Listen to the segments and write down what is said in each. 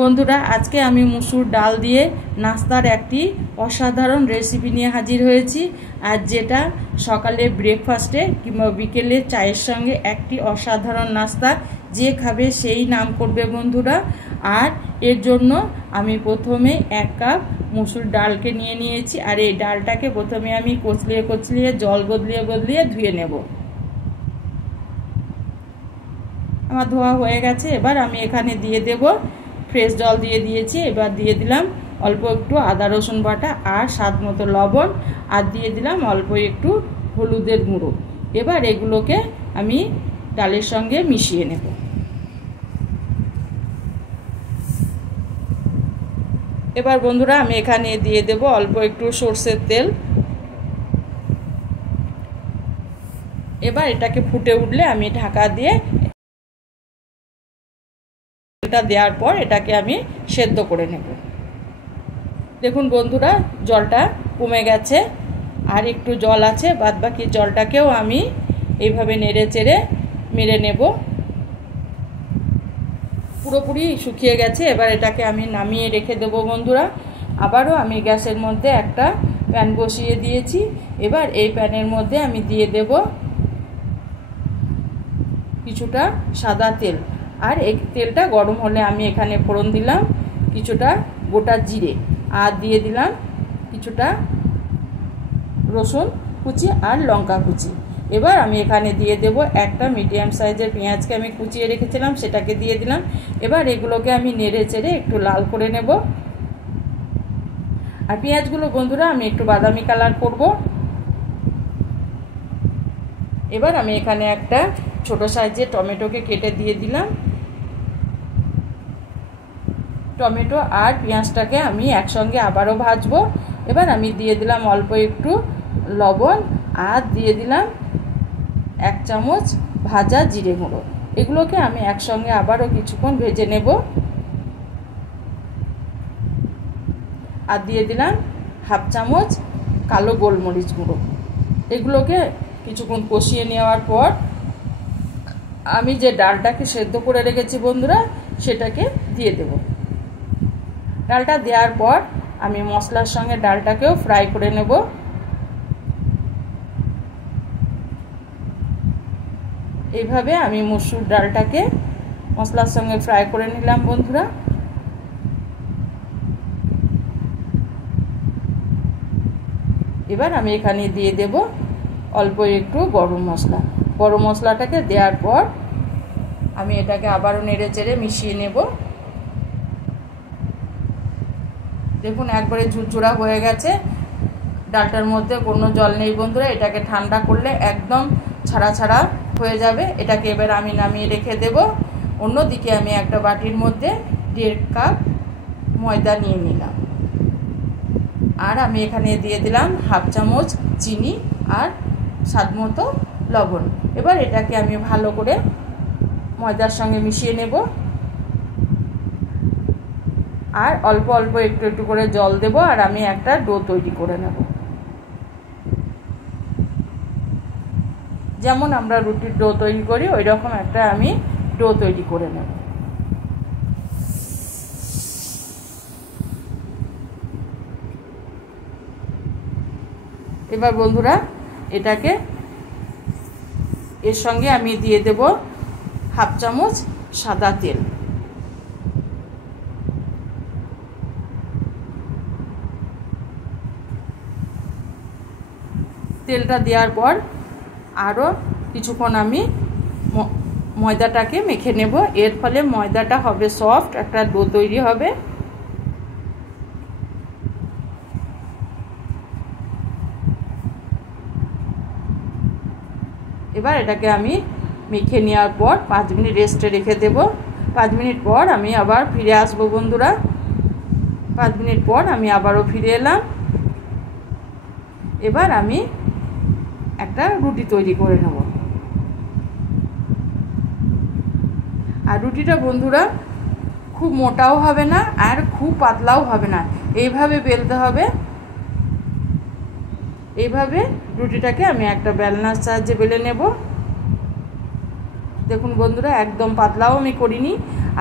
বন্ধুরা আজকে আমি মুসুর ডাল দিয়ে নাস্তার একটি অসাধারণ রেসিপি নিয়ে হাজির হয়েছি। আর যেটা সকালে ব্রেকফাস্টে কিংবা বিকেলে চায়ের সঙ্গে একটি অসাধারণ নাস্তা, যে খাবে সেই নাম করবে বন্ধুরা। আর এর জন্য আমি প্রথমে 1 কাপ মুসুর ডালকে নিয়ে নিয়েছি। আর এই ডালটাকে প্রথমে আমি কচলিয়ে কচলিয়ে জল বদলিয়ে বদলিয়ে ধুয়ে নেব। আমার ধোয়া হয়ে গেছে। এবার আমি এখানে দিয়ে দেব ফ্রেশ জল দিয়ে দিয়েছি। এবার দিয়ে দিলাম অল্প একটু আদা রসুন বাটা আর স্বাদ মতো লবণ, আর দিয়ে দিলাম অল্প একটু হলুদের গুঁড়ো। এবার এগুলোকে আমি ডালের সঙ্গে মিশিয়ে নেব। এবার বন্ধুরা আমি এখানে দিয়ে দেব অল্প একটু সরষের তেল। এবার এটাকে ফুটে উঠলে আমি ঢাকা দিয়ে এটা দেওয়ার পর এটাকে আমি সেদ্ধ করে নেব। দেখুন বন্ধুরা জলটা কমে গেছে, আর একটু জল আছে, বাদবাকি জলটাকেও আমি এইভাবে নেড়ে চেড়ে মেরে নেব। পুরোপুরি শুকিয়ে গেছে। এবার এটাকে আমি নামিয়ে রেখে দেবো বন্ধুরা। আবারও আমি গ্যাসের মধ্যে একটা প্যান বসিয়ে দিয়েছি। এবার এই প্যানের মধ্যে আমি দিয়ে দেব কিছুটা সাদা তেল। আর এই তেলটা গরম হলে আমি এখানে ফোড়ন দিলাম কিছুটা গোটা জিরে, আর দিয়ে দিলাম কিছুটা রসুন কুচি আর লঙ্কা কুচি। এবার আমি এখানে দিয়ে দেব একটা মিডিয়াম সাইজের পেঁয়াজকে আমি কুচিয়ে রেখেছিলাম, সেটাকে দিয়ে দিলাম। এবার এগুলোকে আমি নেড়ে চেড়ে একটু লাল করে নেব। আর পেঁয়াজগুলো বন্ধুরা আমি একটু বাদামি কালার করব। এবার আমি এখানে একটা ছোট সাইজের টমেটোকে কেটে দিয়ে দিলাম। টমেটো আর পেঁয়াজটাকে আমি একসঙ্গে আবারও ভাজবো। এবার আমি দিয়ে দিলাম অল্প একটু লবণ, আর দিয়ে দিলাম 1 চামচ ভাজা জিরে গুঁড়ো। এগুলোকে আমি একসঙ্গে আবারও কিছুক্ষণ ভেজে নেব। আর দিয়ে দিলাম 1/2 চামচ কালো গোলমরিচ গুঁড়ো। এগুলোকে কিছুক্ষণ কষিয়ে নেওয়ার পর আমি যে ডালটাকে সেদ্ধ করে রেখেছি বন্ধুরা, সেটাকে দিয়ে দেব। ডালটা দেওয়ার পর আমি মশলার সঙ্গে ডালটাকেও ফ্রাই করে নেব। এইভাবে আমি মসুর ডালটাকে মশলার সঙ্গে ফ্রাই করে নিলাম বন্ধুরা। এবার আমি এখানে দিয়ে দেব অল্প একটু গরম মশলা। গরম মশলাটাকে দেওয়ার পর আমি এটাকে আবারও নেড়ে চেড়ে মিশিয়ে নেব। দেখুন একবারে ঝুরঝুরা হয়ে গেছে, ডালটার মধ্যে কোনো জল নেই বন্ধুরা। এটাকে ঠান্ডা করলে একদম ছাড়া ছাড়া হয়ে যাবে। এটাকে এবার আমি নামিয়ে রেখে দেব। অন্যদিকে আমি একটা বাটির মধ্যে 1.5 কাপ ময়দা নিয়ে নিলাম। আর আমি এখানে দিয়ে দিলাম 1/2 চামচ চিনি আর স্বাদ মতো লবণ। এবার এটাকে আমি ভালো করে ময়দার সঙ্গে মিশিয়ে নেব। আর অল্প অল্প একটু একটু করে জল দেব। আর আমি একটা ডো তৈরি করে নেব। যেমন আমরা রুটির ডো তৈরি করি ওই রকম একটা আমি ডো তৈরি করে নেব। এবার বন্ধুরা এটাকে এর সঙ্গে আমি দিয়ে দেব 1/2 চামচ সাদা তেল। তেলটা দেওয়ার পর আরও কিছুক্ষণ আমি ময়দাটাকে মেখে নেব। এর ফলে ময়দাটা হবে সফট, একটা ডো তৈরি হবে। এবার এটাকে আমি মেখে নেওয়ার পর 5 মিনিট রেস্টে রেখে দেব। 5 মিনিট পর আমি আবার ফিরে আসবো বন্ধুরা। 5 মিনিট পর আমি আবারও ফিরে এলাম। এবার আমি একটা রুটি তৈরি করে নেব। আর রুটিটা বন্ধুরা খুব মোটাও হবে না আর খুব পাতলাও হবে না, এইভাবে বেলতে হবে। এইভাবে রুটিটাকে আমি একটা বেলনার সাহায্যে বেলে নেব। দেখুন বন্ধুরা একদম পাতলাও আমি করিনি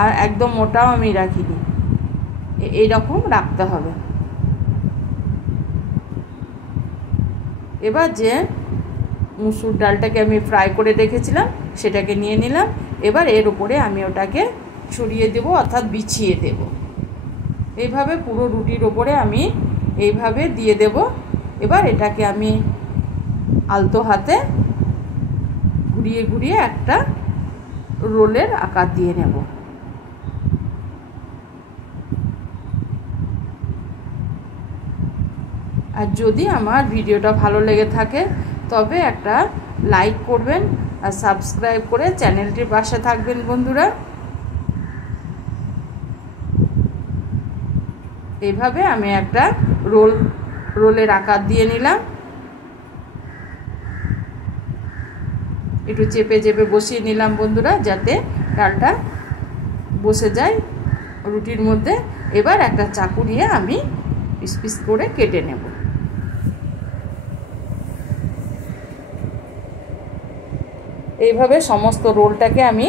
আর একদম মোটাও আমি রাখিনি। এইরকম রাখতে হবে। এবার যে মুসুর ডালটাকে আমি ফ্রাই করে রেখেছিলাম সেটাকে নিয়ে নিলাম। এবার এর উপরে আমি ওটাকে ছড়িয়ে দেব, অর্থাৎ বিছিয়ে দেব। এইভাবে পুরো রুটির ওপরে আমি এইভাবে দিয়ে দেব। এবার এটাকে আমি আলতো হাতে ঘুরিয়ে ঘুরিয়ে একটা রোলের আকার দিয়ে নেব। আর যদি আমার ভিডিওটা ভালো লেগে থাকে তবে একটা লাইক করবেন আর সাবস্ক্রাইব করে চ্যানেলটির পাশে থাকবেন বন্ধুরা। এইভাবে আমি একটা রোলের আকার দিয়ে নিলাম। একটু চেপে চেপে বসিয়ে নিলাম বন্ধুরা, যাতে ডালটা বসে যায় রুটির মধ্যে। এবার একটা চাকু দিয়ে আমি পিস পিস করে কেটে নেব। এইভাবে সমস্ত রোলটাকে আমি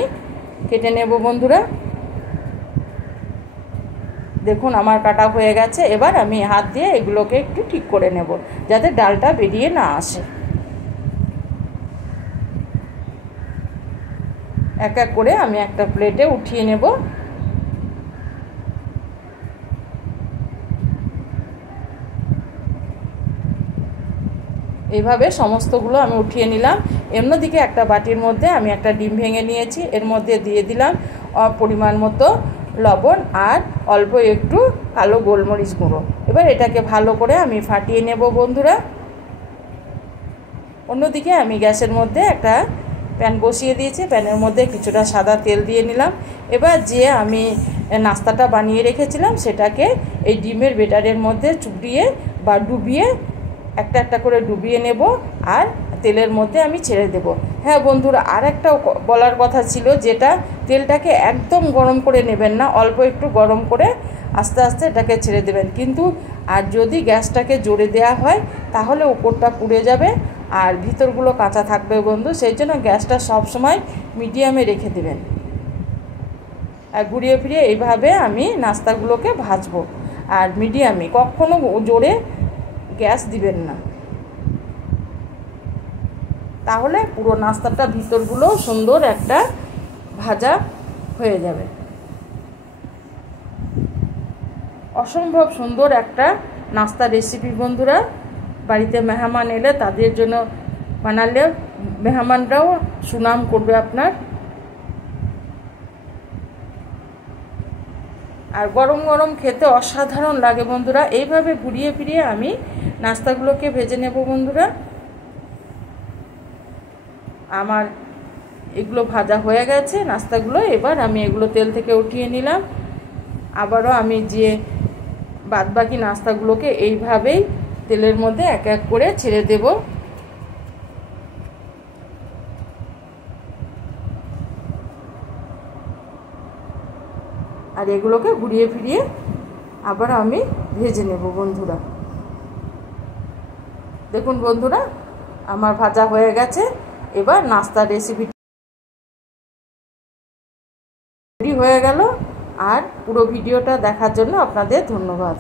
কেটে নেব বন্ধুরা। দেখুন আমার কাটা হয়ে গেছে। এবার আমি হাত দিয়ে এগুলোকে একটু ঠিক করে নেব, যাতে ডালটা বেরিয়ে না আসে। এক এক করে আমি একটা প্লেটে উঠিয়ে নেব। এইভাবে সমস্তগুলো আমি উঠিয়ে নিলাম। অন্যদিকে একটা বাটির মধ্যে আমি একটা ডিম ভেঙে নিয়েছি, এর মধ্যে দিয়ে দিলাম পরিমাণ মতো লবণ আর অল্প একটু কালো গোলমরিচ গুঁড়ো। এবার এটাকে ভালো করে আমি ফাটিয়ে নেব বন্ধুরা। অন্যদিকে আমি গ্যাসের মধ্যে একটা প্যান বসিয়ে দিয়েছি, প্যানের মধ্যে কিছুটা সাদা তেল দিয়ে নিলাম। এবার যে আমি নাস্তাটা বানিয়ে রেখেছিলাম সেটাকে এই ডিমের বেটারের মধ্যে চুবিয়ে বা ডুবিয়ে একটা একটা করে ডুবিয়ে নেব আর তেলের মধ্যে আমি ছেড়ে দেব। হ্যাঁ বন্ধুরা, আর একটা বলার কথা ছিল, যেটা তেলটাকে একদম গরম করে নেবেন না, অল্প একটু গরম করে আস্তে আস্তে এটাকে ছেড়ে দেবেন। কিন্তু আর যদি গ্যাসটাকে জোরে দেওয়া হয় তাহলে উপরটা পুড়ে যাবে আর ভিতরগুলো কাঁচা থাকবে বন্ধু। সেই জন্য গ্যাসটা সবসময় মিডিয়ামে রেখে দেবেন। আর ঘুরিয়ে ফিরিয়ে এইভাবে আমি নাস্তাগুলোকে ভাজবো। আর মিডিয়ামে, কখনো জোরে গ্যাস দিবেন না, তাহলে পুরো নাস্তাটা ভিতরগুলো সুন্দর একটা ভাজা হয়ে যাবে। অসম্ভব সুন্দর একটা নাস্তা রেসিপি বন্ধুরা। বাড়িতে মেহমান এলে তাদের জন্য বানালে মেহমানরাও সুনাম করবে আপনার। আর গরম গরম খেতে অসাধারণ লাগে বন্ধুরা। এইভাবে ঘুরিয়ে ফিরিয়ে আমি নাস্তাগুলোকে ভেজে নেব বন্ধুরা। আমার এগুলো ভাজা হয়ে গেছে নাস্তাগুলো। এবার আমি এগুলো তেল থেকে উঠিয়ে নিলাম। আবারও আমি যে বাদবাকি নাস্তাগুলোকে এইভাবেই তেলের মধ্যে এক এক করে ছেড়ে দেব। আর এগুলোকে ঘুরিয়ে ফিরিয়ে আবার আমি ভেজে নেব বন্ধুরা। দেখুন বন্ধুরা, আমার ভাজা হয়ে গেছে। এবার নাস্তার রেসিপি রেডি হয়ে গেল। আর পুরো ভিডিওটা দেখার জন্য আপনাদের ধন্যবাদ।